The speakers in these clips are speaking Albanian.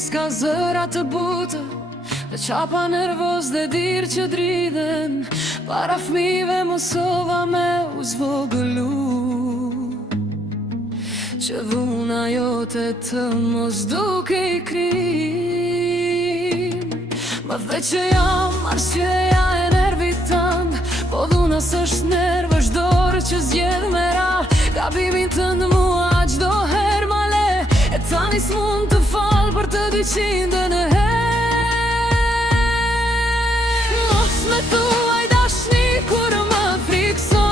s'ka zëra të butë, dhe qapa nervoz dhe dirë që dridhen. Para fmive Mosova me u zvogëlu, që dhuna jote të mos duke i krim. Më dhe që jam arsyeja e nervit tënd, po dhuna s'është nerv, është dorë që zgjedh me ra. Gabimin tënd mua çdo herë ma le, e tani s'mund të fal për të 200 në herë. Mos me thuaj dashni kur më frikson,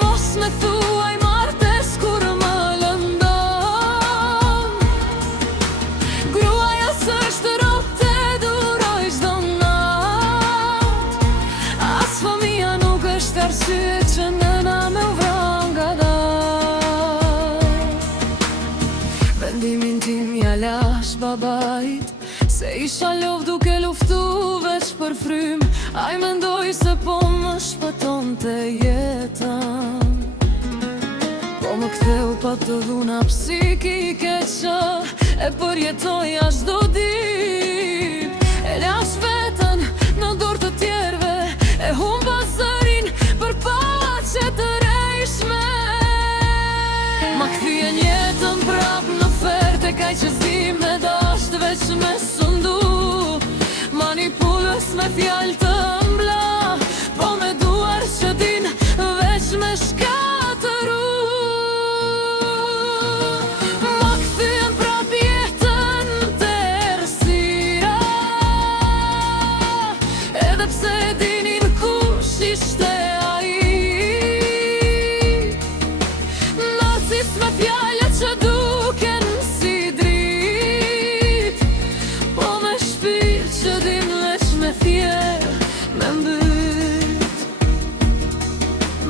mos me thuaj martes kur më lëndon. Gruaja s'është rob të duroj çdo nat, as fëmia nuk është arsye që nëna me u vron nga dal. Vendimin tim ja lash babait, se isha lov duke luftu veç për frym. Ai mendoj se po më shpëton të jetën, po më ktheu pa të dhuna psikike që e përjetoja çdo dit. E lash veten në dorë të tjerve, e humba zërin për paqe të rejshme. Ma kthyen jetën prap në fer, tek ai që s'di me dasht veç me sundu. Manipulës me fjalë të ëmbla, po me duar që din veç me shkatëru. Ma kthyen prap jetën të errësira, edhe pse dinin kush ishte ai. Narcis me fjalë që duken si drit, po me shpirt që din veç me thjerr me mbyt.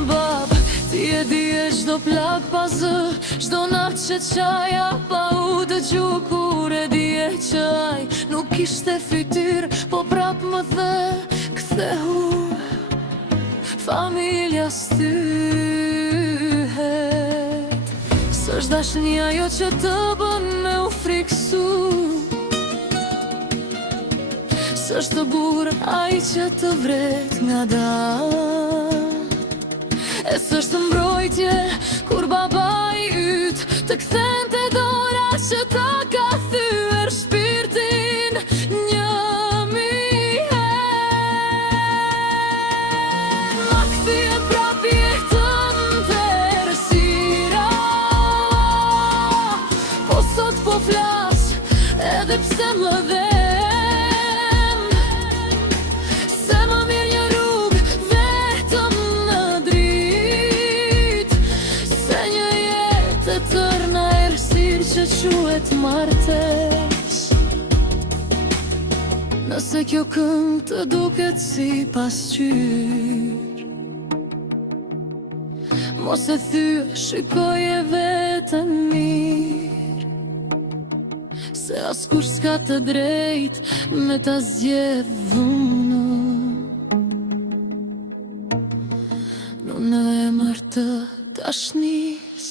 Bab, ti e di e çdo plak pa zë, çdo natë që qaja pa u dëgju, kur e di e qaj nuk ishte fytyr, po prap më the kthehu, familja styhet. S'është dashnia jo që të bën me u friksu, s'është burr ai që të vret nga dal, e s'është mbrojtje kur babai yt të kthente dora që ta ka thyer shpirtin 1000 herë. Ma kthyen prap jetën të errësira, po sot po flas edhe pse më dhem, se më mirë një rrugë vetëm në drit, se një jetë e tërë në errësirë që quhet martes. Nëse kjo këngë të duket si pasqyrë, mos e thyë, shikoje veten mirë, se askush s'ka të drejt me ta zgjedh dhunën. Në emër të dashnis